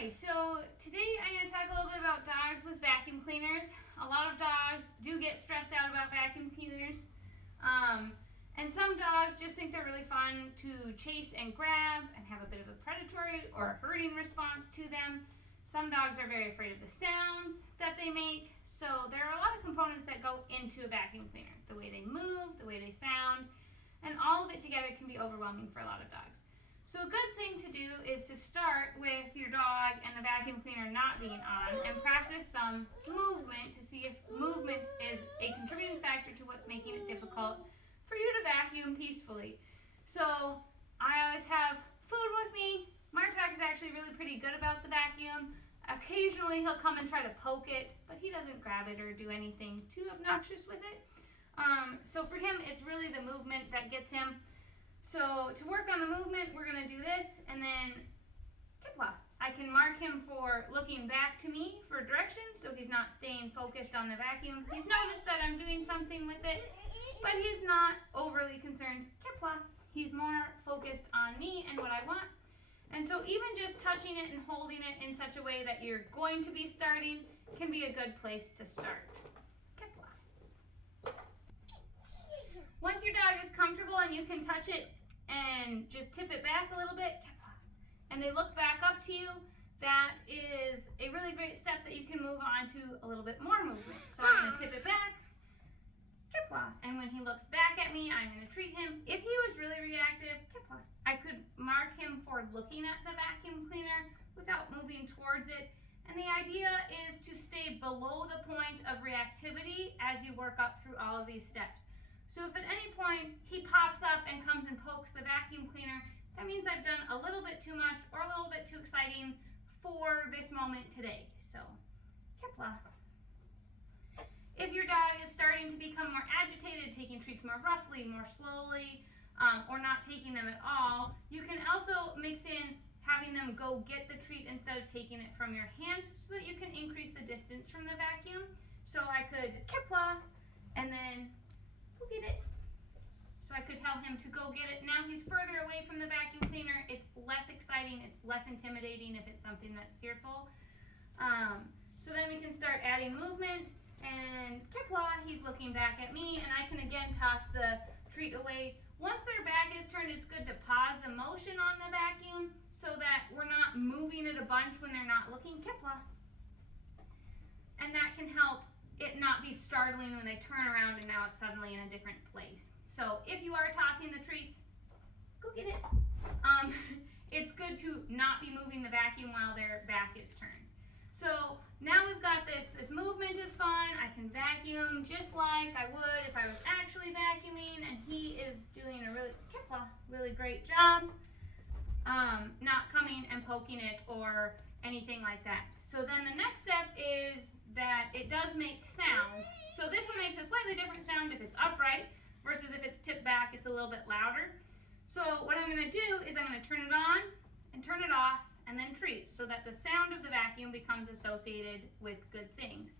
Hi, so today I'm going to talk a little bit about dogs with vacuum cleaners. A lot of dogs do get stressed out about vacuum cleaners. And some dogs just think they're really fun to chase and grab and have a bit of a predatory or herding response to them. Some dogs are very afraid of the sounds that they make. So there are a lot of components that go into a vacuum cleaner. The way they move, the way they sound, and all of it together can be overwhelming for a lot of dogs. So a good thing to do is to start with your dog and the vacuum cleaner not being on and practice some movement to see if movement is a contributing factor to what's making it difficult for you to vacuum peacefully. So I always have food with me. Martok is actually really pretty good about the vacuum. Occasionally he'll come and try to poke it, but he doesn't grab it or do anything too obnoxious with it. So for him, it's really the movement that gets him. So to work on the movement, we're going to do this, and then Kipwa. I can mark him for looking back to me for direction, so he's not staying focused on the vacuum. He's noticed that I'm doing something with it, but he's not overly concerned. Kipwa. He's more focused on me and what I want. And so even just touching it and holding it in such a way that you're going to be starting can be a good place to start. Kipwa. Once your dog is comfortable and you can touch it and just tip it back a little bit, and they look back up to you, that is a really great step that you can move on to a little bit more movement. So I'm going to tip it back, and when he looks back at me, I'm going to treat him. If he was really reactive, I could mark him for looking at the vacuum cleaner without moving towards it. And the idea is to stay below the point of reactivity as you work up through all of these steps. So if at any point he pops up and comes and pokes the vacuum cleaner, that means I've done a little bit too much or a little bit too exciting for this moment today. So, Kipwa. If your dog is starting to become more agitated, taking treats more roughly, more slowly, or not taking them at all, you can also mix in having them go get the treat instead of taking it from your hand so that you can increase the distance from the vacuum. So I could Kipwa and then go get it. So I could tell him to go get it. Now he's further away from the vacuum cleaner. It's less exciting. It's less intimidating if it's something that's fearful. So then we can start adding movement. And Kipwa, he's looking back at me, and I can again toss the treat away. Once their back is turned, it's good to pause the motion on the vacuum so that we're not moving it a bunch when they're not looking. Kipwa. And that can help it not be startling when they turn around and now it's suddenly in a different place. So if you are tossing the treats, go get it. It's good to not be moving the vacuum while their back is turned. So now we've got this movement is fun. I can vacuum just like I would if I was actually vacuuming, and he is doing a really great job, not coming and poking it or anything like that. So then the next step is that it does make sound. So this one makes a slightly different sound if it's upright versus if it's tipped back, it's a little bit louder. So what I'm going to do is I'm going to turn it on and turn it off and then treat so that the sound of the vacuum becomes associated with good things.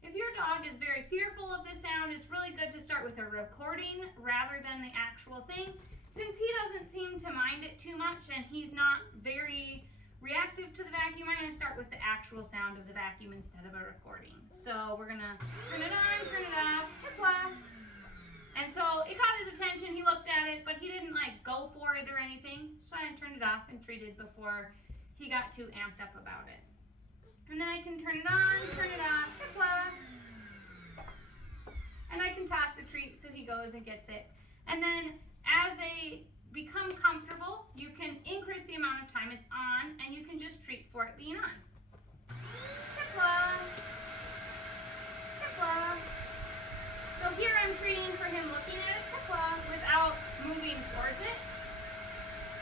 If your dog is very fearful of the sound, it's really good to start with a recording rather than the actual thing. Since he doesn't seem to mind it too much and he's not very reactive to the vacuum, I'm going to start with the actual sound of the vacuum instead of a recording. So we're going to turn it on, turn it off, Kipwa. And so it got his attention, he looked at it, but he didn't like go for it or anything. So I turned it off and treated before he got too amped up about it. And then I can turn it on, turn it off, Kipwa. And I can toss the treat so he goes and gets it. And then as they become comfortable, you can increase the amount of time it's on, and you can just treat for it being on. Kipwa. Kipwa. So here I'm treating for him looking at it, Kipwa, without moving towards it.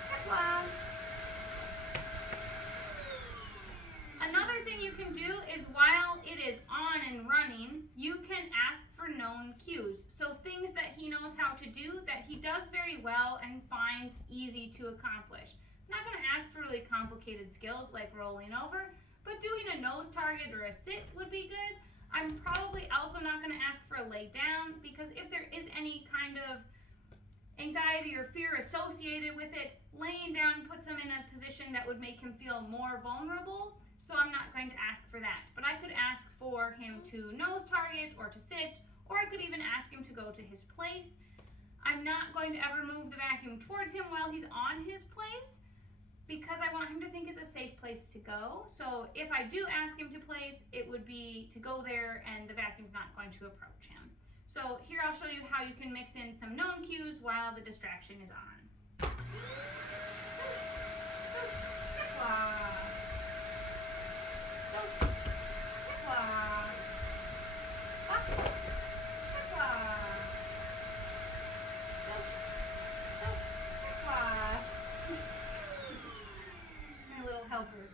Kipwa. Another thing you can do is while it is on and running, you can ask for known cues. So things that he knows how to do that he does very well and finds easy to accomplish. I'm not going to ask for really complicated skills like rolling over, but doing a nose target or a sit would be good. I'm probably also not going to ask for a lay down because if there is any kind of anxiety or fear associated with it, laying down puts him in a position that would make him feel more vulnerable so I'm not going to ask for that. But I could ask for him to nose target or to sit, or I could even ask him to go to his place. I'm not going to ever move the vacuum towards him while he's on his place because I want him to think it's a safe place to go. So if I do ask him to place, it would be to go there and the vacuum's not going to approach him. So here I'll show you how you can mix in some known cues while the distraction is on. Helper.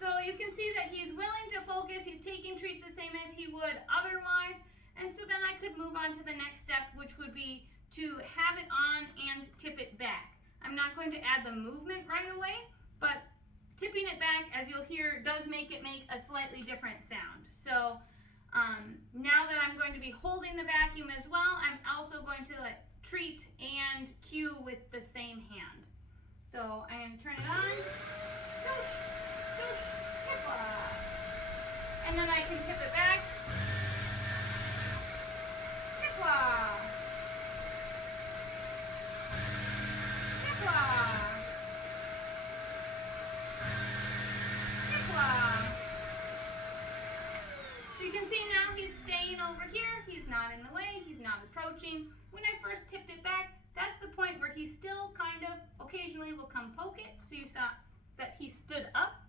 So you can see that he's willing to focus, he's taking treats the same as he would otherwise, and so then I could move on to the next step, which would be to have it on and tip it back. I'm not going to add the movement right away, but tipping it back, as you'll hear, does make it make a slightly different sound. So now that I'm going to be holding the vacuum as well, I'm also going to treat and cue with the same hand. So I'm going to turn it on. And then I can tip it back. So you can see now he's staying over here. He's not in the way. He's not approaching. When I first tipped it back, that's the point where he still kind of occasionally will come poke it. So you saw that he stood up.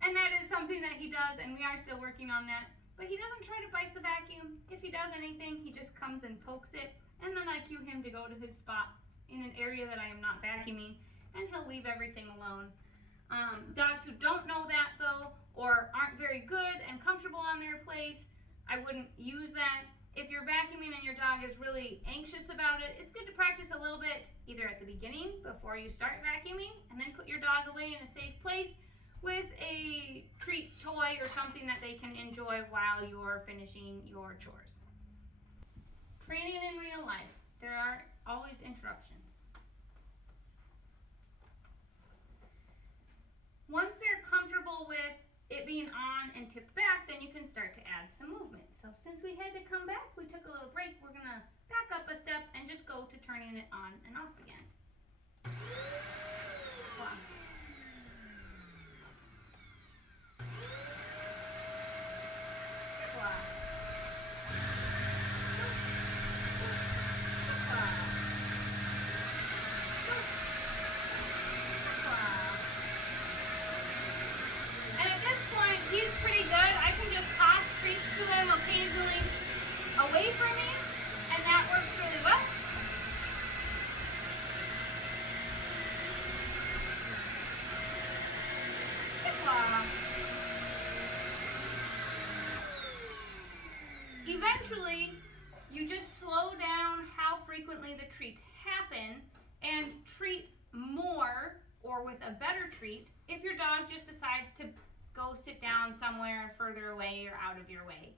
And that is something that he does, and we are still working on that. But he doesn't try to bite the vacuum. If he does anything, he just comes and pokes it, and then I cue him to go to his spot in an area that I am not vacuuming, and he'll leave everything alone. Dogs who don't know that, though, or aren't very good and comfortable on their place, I wouldn't use that. If you're vacuuming and your dog is really anxious about it, it's good to practice a little bit, either at the beginning, before you start vacuuming, and then put your dog away in a safe place with a treat toy or something that they can enjoy while you're finishing your chores. Training in real life. There are always interruptions. Once they're comfortable with it being on and tipped back, then you can start to add some movement. So since we had to come back, we took a little break, we're gonna back up a step and just go to turning it on and off again. Wow. He's pretty good. I can just toss treats to him occasionally away from me, and that works really well. Eventually, you just slow down how frequently the treats happen and treat more or with a better treat if your dog just decides to go sit down somewhere further away or out of your way.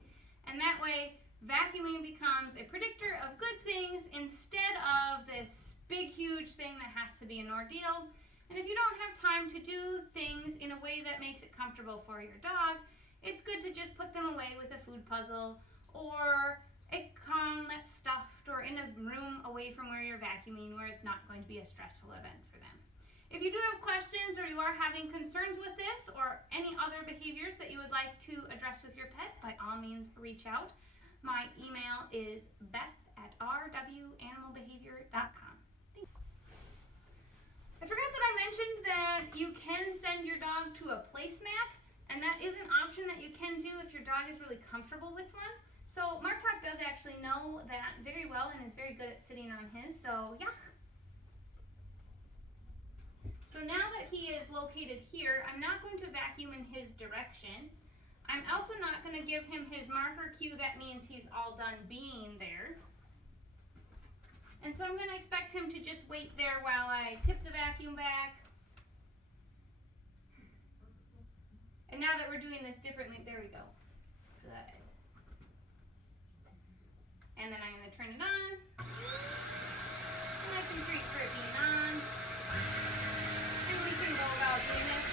And that way, vacuuming becomes a predictor of good things instead of this big, huge thing that has to be an ordeal. And if you don't have time to do things in a way that makes it comfortable for your dog, it's good to just put them away with a food puzzle or a Kong that's stuffed or in a room away from where you're vacuuming where it's not going to be a stressful event for them. If you do have questions or you are having concerns with this or any other behaviors that you would like to address with your pet, by all means reach out. My email is beth@rwanimalbehavior.com. I forgot that I mentioned that you can send your dog to a placemat, and that is an option that you can do if your dog is really comfortable with one. So Martok does actually know that very well and is very good at sitting on his, so yeah. So now that he is located here, I'm not going to vacuum in his direction. I'm also not going to give him his marker cue. That means he's all done being there. And so I'm going to expect him to just wait there while I tip the vacuum back. And now that we're doing this differently, there we go. Good. And then I'm going to turn it on. And I can treat for it being on. And we can go about doing this.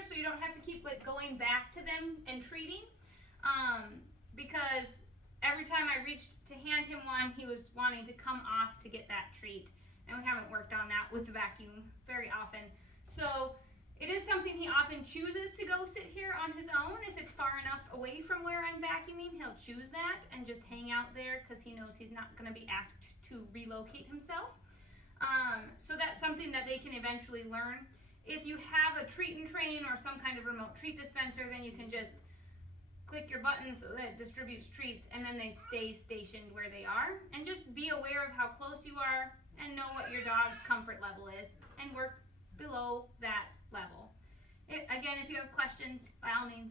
dispenser, so you don't have to keep like going back to them and treating. Because every time I reached to hand him one, he was wanting to come off to get that treat, and we haven't worked on that with the vacuum very often. So it is something he often chooses to go sit here on his own. If it's far enough away from where I'm vacuuming, he'll choose that and just hang out there because he knows he's not going to be asked to relocate himself. So that's something that they can eventually learn. If you have a treat and train or some kind of remote treat dispenser, then you can just click your button so that it distributes treats, and then they stay stationed where they are. And just be aware of how close you are and know what your dog's comfort level is and work below that level. Again, if you have questions, by all means,